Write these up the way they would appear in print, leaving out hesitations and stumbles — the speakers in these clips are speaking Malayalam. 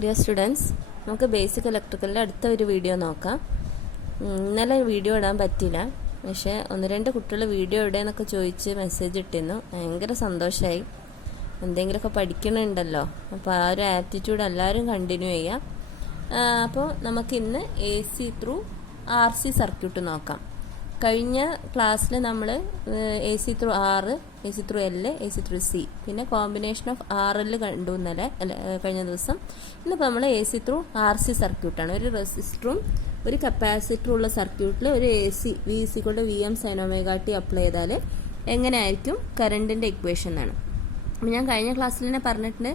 ഡിയർ സ്റ്റുഡൻസ്, നമുക്ക് ബേസിക് ഇലക്ട്രിക്കലിൻ്റെ അടുത്ത ഒരു വീഡിയോ നോക്കാം. ഇന്നലെ വീഡിയോ ഇടാൻ പറ്റില്ല, പക്ഷേ 1-2 കുട്ടികൾ വീഡിയോ ഇടേന്നൊക്കെ ചോദിച്ച് മെസ്സേജ് ഇട്ടിരുന്നു. ഭയങ്കര സന്തോഷമായി. എന്തെങ്കിലുമൊക്കെ പഠിക്കണുണ്ടല്ലോ, അപ്പോൾ ആ ഒരു ആറ്റിറ്റ്യൂഡ് എല്ലാവരും കണ്ടിന്യൂ ചെയ്യാം. അപ്പോൾ നമുക്കിന്ന് AC ത്രൂ RC സർക്യൂട്ട് നോക്കാം. കഴിഞ്ഞ ക്ലാസ്സിൽ നമ്മൾ AC through R, AC through L, AC through C, പിന്നെ കോമ്പിനേഷൻ ഓഫ് RL കണ്ടു ഇന്നലെ കഴിഞ്ഞ ദിവസം. ഇന്നിപ്പോൾ നമ്മൾ AC ത്രൂ RC സർക്യൂട്ടാണ്. ഒരു റെസിസ്റ്ററും ഒരു കപ്പാസിറ്ററും ഉള്ള സർക്യൂട്ടിൽ ഒരു AC V=VM sin omega t apply ചെയ്താൽ എങ്ങനെയായിരിക്കും കറണ്ടിൻ്റെ ഇക്വേഷൻ എന്നാണ്. അപ്പോൾ ഞാൻ കഴിഞ്ഞ ക്ലാസ്സിൽ തന്നെ പറഞ്ഞിട്ടുണ്ട്,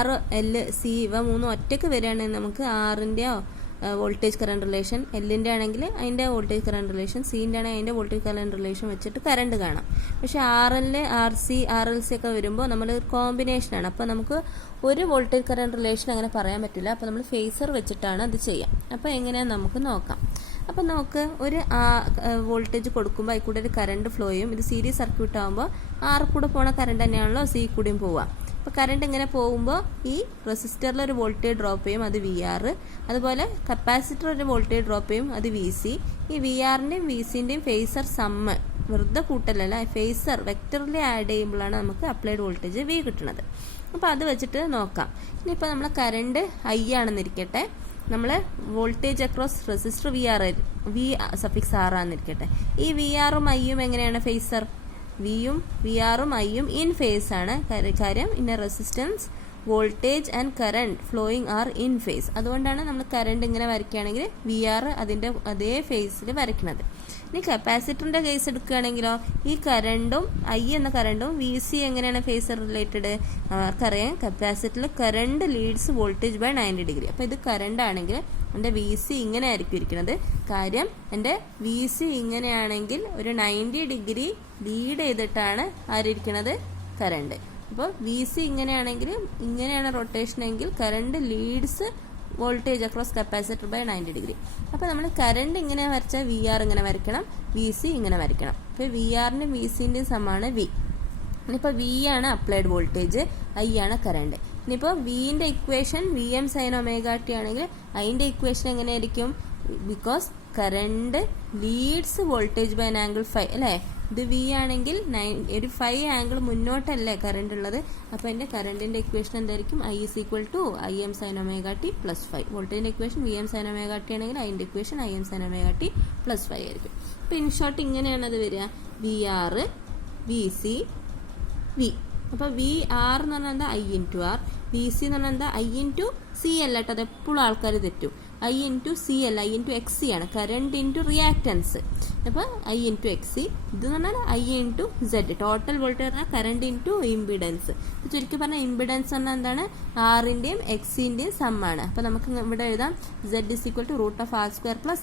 R, L, C ഇവ മൂന്നും ഒറ്റയ്ക്ക് വരികയാണെങ്കിൽ നമുക്ക് Rൻ്റെയോ വോൾട്ടേജ് കറണ്ട് റിലേഷൻ, എല്ലിൻ്റെ ആണെങ്കിൽ അതിൻ്റെ വോൾട്ടേജ് കറണ്ട് റിലേഷൻ, സീൻ്റെ ആണെങ്കിൽ അതിൻ്റെ വോൾട്ടേജ് കറണ്ട് റിലേഷൻ വെച്ചിട്ട് കറണ്ട് കാണാം. പക്ഷേ RL, RC, RLC ഒക്കെ വരുമ്പോൾ നമ്മൾ കോമ്പിനേഷനാണ്. അപ്പോൾ നമുക്ക് ഒരു വോൾട്ടേജ് കറണ്ട് റിലേഷൻ അങ്ങനെ പറയാൻ പറ്റില്ല. അപ്പോൾ നമ്മൾ ഫേസർ വെച്ചിട്ടാണ് അത് ചെയ്യാം. അപ്പോൾ എങ്ങനെയാണെന്ന് നമുക്ക് നോക്കാം. അപ്പം നമുക്ക് ഒരു വോൾട്ടേജ് കൊടുക്കുമ്പോൾ അതിൽ കൂടെ ഒരു കറണ്ട് ഫ്ലോ ചെയ്യും. ഇത് സീരീസ് സർക്യൂട്ട് ആകുമ്പോൾ R കൂടെ പോണ കറണ്ട് തന്നെയാണല്ലോ C കൂടെയും പോവുക. അപ്പോൾ കറണ്ട് ഇങ്ങനെ പോകുമ്പോൾ ഈ റെസിസ്റ്ററിൽ ഒരു വോൾട്ടേജ് ഡ്രോപ്പ് ചെയ്യും, അത് VR. അതുപോലെ കപ്പാസിറ്റർ ഒരു വോൾട്ടേജ് ഡ്രോപ്പ് ചെയ്യും, അത് VC. ഈ VRൻ്റെയും VCൻ്റെയും ഫേസർ സമ്മ്, വെറുതെ കൂട്ടലല്ല, ഫേസർ വെക്ടറിൽ ആഡ് ചെയ്യുമ്പോഴാണ് നമുക്ക് അപ്ലൈഡ് വോൾട്ടേജ് V കിട്ടുന്നത്. അപ്പോൾ അത് വെച്ചിട്ട് നോക്കാം. ഇനിയിപ്പോൾ നമ്മൾ കറണ്ട് I ആണെന്നിരിക്കട്ടെ, നമ്മൾ വോൾട്ടേജ് അക്രോസ് റെസിസ്റ്റർ V∪R ആണെന്നിരിക്കട്ടെ. ഈ VRും Iയും എങ്ങനെയാണ് ഫേസർ? VRും Iയും ഇൻ ഫേസ് ആണ്. കാര്യം in resistance voltage and current flowing are in phase. അതുകൊണ്ടാണ് നമ്മൾ കറണ്ട് ഇങ്ങനെ വരയ്ക്കുകയാണെങ്കിൽ VR അതിൻ്റെ അതേ ഫേസിൽ വരയ്ക്കുന്നത്. ഇനി കപ്പാസിറ്ററിൻ്റെ കേസ് എടുക്കുകയാണെങ്കിലോ, ഈ കറണ്ടും I എന്ന കറണ്ടും VC എങ്ങനെയാണ് ഫേസർ റിലേറ്റഡ്? അവർക്കറിയാം, കപ്പാസിറ്ററിൽ current leads voltage by 90 degree. അപ്പോൾ ഇത് കറണ്ട് ആണെങ്കിൽ എൻ്റെ VC ഇങ്ങനെ ആയിരിക്കും ഇരിക്കുന്നത്. കാര്യം എൻ്റെ VC ഇങ്ങനെയാണെങ്കിൽ ഒരു 90 ഡിഗ്രി ലീഡ് ചെയ്തിട്ടാണ് ആരിയിരിക്കുന്നത്? കറണ്ട്. അപ്പോൾ VC ഇങ്ങനെയാണെങ്കിൽ, ഇങ്ങനെയാണ് റൊട്ടേഷൻ എങ്കിൽ current leads voltage across capacitor by 90 degree. അപ്പോൾ നമ്മൾ കറണ്ട് ഇങ്ങനെ വരച്ചാൽ VR ഇങ്ങനെ വരയ്ക്കണം, VC ഇങ്ങനെ വരയ്ക്കണം. അപ്പോൾ VRൻ്റെയും VCൻ്റെയും സമാണ് V. ഇനിയിപ്പോൾ V ആണ് അപ്ലൈഡ് വോൾട്ടേജ്, I ആണ് കറണ്ട്. ഇനിയിപ്പോൾ Vൻ്റെ equation VM sin omega t ആണെങ്കിൽ അതിൻ്റെ ഇക്വേഷൻ എങ്ങനെയായിരിക്കും? Because current leads voltage by an angle 5 അല്ലേ? ഇത് V ആണെങ്കിൽ ഒരു 5 ആംഗിൾ മുന്നോട്ടല്ലേ കറണ്ട് ഉള്ളത്. അപ്പോൾ എൻ്റെ കറണ്ടിൻ്റെ ഇക്വേഷൻ എന്തായിരിക്കും? I=Im sin omega t + 5. വോൾട്ടേജിൻ്റെ equation VM sin omega t ആണെങ്കിൽ അതിൻ്റെ equation Im sin omega t + 5 ആയിരിക്കും. അപ്പോൾ ഇൻ ഷോർട്ട് ഇങ്ങനെയാണ് അത് വരിക: VR, VC, V. അപ്പോൾ VR എന്ന് പറഞ്ഞാൽ എന്താ? I×R. VC എന്ന് പറഞ്ഞാൽ എന്താ? I×C അല്ല കേട്ടോ, അത് എപ്പോഴും ആൾക്കാർ തെറ്റും. I×C അല്ല, I×XC ആണ്. Current into reactance. അപ്പോൾ I×XC. ഇതെന്ന് പറഞ്ഞാൽ I×Z. ടോട്ടൽ വോൾട്ടേജ് പറഞ്ഞാൽ കറണ്ട് ഇൻറ്റു ഇമ്പിഡൻസ്. ഇപ്പോൾ ചുരുക്കി പറഞ്ഞാൽ ഇമ്പിഡൻസ് പറഞ്ഞാൽ എന്താണ്? Rൻ്റെയും XCൻ്റെയും സമ്മാണ്. അപ്പോൾ നമുക്ക് ഇവിടെ എഴുതാം Z=√R²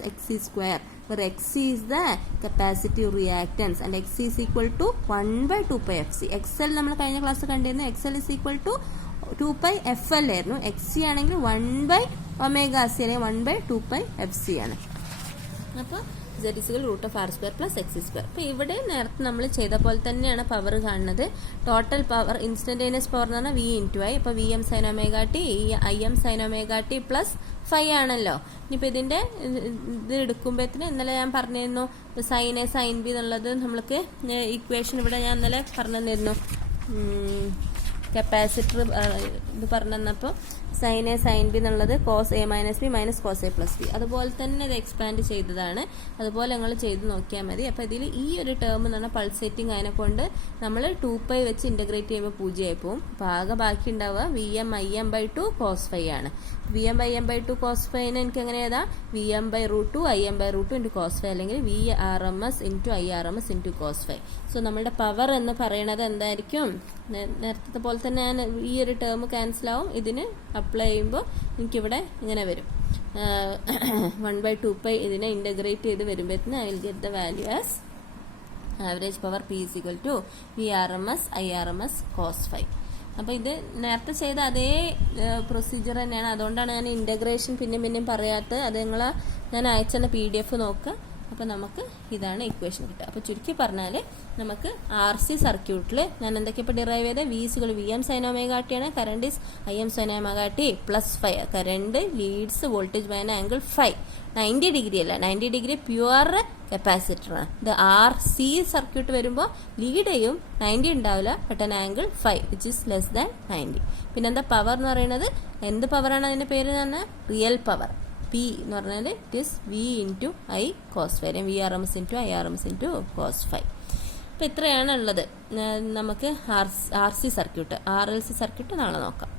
+ XC², where XC is the capacitive reactance and XC is equal to 1/2πfc. XL നമ്മൾ കഴിഞ്ഞ ക്ലാസ് കണ്ടിരുന്നു. XL is equal to 2πfl ആയിരുന്നു. XC ആണെങ്കിൽ 1/ωc അല്ലെങ്കിൽ 1/2πfc ആണ്. അപ്പോൾ Z=√R² + XC². അപ്പോൾ ഇവിടെ നേരത്തെ നമ്മൾ ചെയ്ത പോലെ തന്നെയാണ് പവർ കാണുന്നത്. ടോട്ടൽ പവർ, ഇൻസ്റ്റന്റേനിയസ് പവർ എന്ന് പറഞ്ഞാൽ V×I. അപ്പോൾ VM sin omega t, Im sin omega t + 5 ആണല്ലോ. ഇനിയിപ്പോൾ ഇതിൻ്റെ ഇത് എടുക്കുമ്പോഴത്തേന് ഇന്നലെ ഞാൻ പറഞ്ഞിരുന്നു sin A sin B എന്നുള്ളത് നമ്മൾക്ക് ഇക്വേഷൻ ഇവിടെ ഞാൻ ഇന്നലെ പറഞ്ഞു തന്നിരുന്നു. കപ്പാസിറ്റർ ഇത് പറഞ്ഞു തന്നപ്പോൾ sin A sin B എന്നുള്ളത് cos A - B - cos A + B. അതുപോലെ തന്നെ ഇത് എക്സ്പാൻഡ് ചെയ്തതാണ്. അതുപോലെ നിങ്ങൾ ചെയ്ത് നോക്കിയാൽ മതി. അപ്പോൾ ഇതിൽ ഈ ഒരു ടേം എന്ന് പറഞ്ഞാൽ പൾസേറ്റിംഗ് അതിനെ കൊണ്ട് നമ്മൾ 2π വെച്ച് ഇൻ്റഗ്രേറ്റ് ചെയ്യുമ്പോൾ 0 ആയി പോകും. അപ്പോൾ ആകെ ബാക്കി ഉണ്ടാവുക VM/Im/2 cos 5 ആണ്. VM/Im/2 cos 5ന് എനിക്ക് എങ്ങനെ എഴുതാം? VM/√2 Im/√2 × cos 5, അല്ലെങ്കിൽ VRMS × IRMS × cos 5. സോ നമ്മളുടെ പവർ എന്ന് പറയുന്നത് എന്തായിരിക്കും? നേരത്തെ പോലെ തന്നെ ഞാൻ ഈ ഒരു ടേം ക്യാൻസൽ ആവും. ഇതിന് അപ്ലൈ ചെയ്യുമ്പോൾ എനിക്കിവിടെ ഇങ്ങനെ വരും 1/2π. ഇതിനെ ഇൻ്റഗ്രേറ്റ് ചെയ്ത് വരുമ്പോഴത്തേന് I will get the value as average power P = VRMS IRMS cos 5. അപ്പോൾ ഇത് നേരത്തെ ചെയ്ത അതേ പ്രൊസീജിയർ തന്നെയാണ്. അതുകൊണ്ടാണ് ഞാൻ ഇൻ്റഗ്രേഷൻ പിന്നെയും പറയാത്തത്. അത് ഞാൻ അയച്ചെന്ന PDF നോക്കുക. അപ്പോൾ നമുക്ക് ഇതാണ് ഇക്വേഷൻ കിട്ടുക. അപ്പോൾ ചുരുക്കി പറഞ്ഞാൽ നമുക്ക് ആർ സി സർക്യൂട്ടിൽ ഞാൻ എന്തൊക്കെ ഇപ്പോൾ ഡിറൈവ് ചെയ്തത്, V equal V M sine omega t ആണ്, current is I M sine omega t plus 5. Current leads voltage by an angle 5. 90 degree അല്ല, 90 ഡിഗ്രി പ്യുവർ കപ്പാസിറ്ററാണ്. ഇത് ആർ സി സർക്യൂട്ട് വരുമ്പോൾ ലീഡ് ചെയ്യും, 90 ഉണ്ടാവില്ല, but an angle 5 which is less than 90. പിന്നെന്താ പവർ എന്ന് പറയുന്നത്, എന്ത് പവറാണ് അതിൻ്റെ പേര് എന്ന് പറഞ്ഞാൽ റിയൽ പവർ. പി എന്ന് പറഞ്ഞാൽ it is V into I cos 5, V R M S into I R M S into cos 5. അപ്പോൾ ഇത്രയാണ് ഉള്ളത് നമുക്ക് R C circuit. R L C circuit നാളെ നോക്കാം.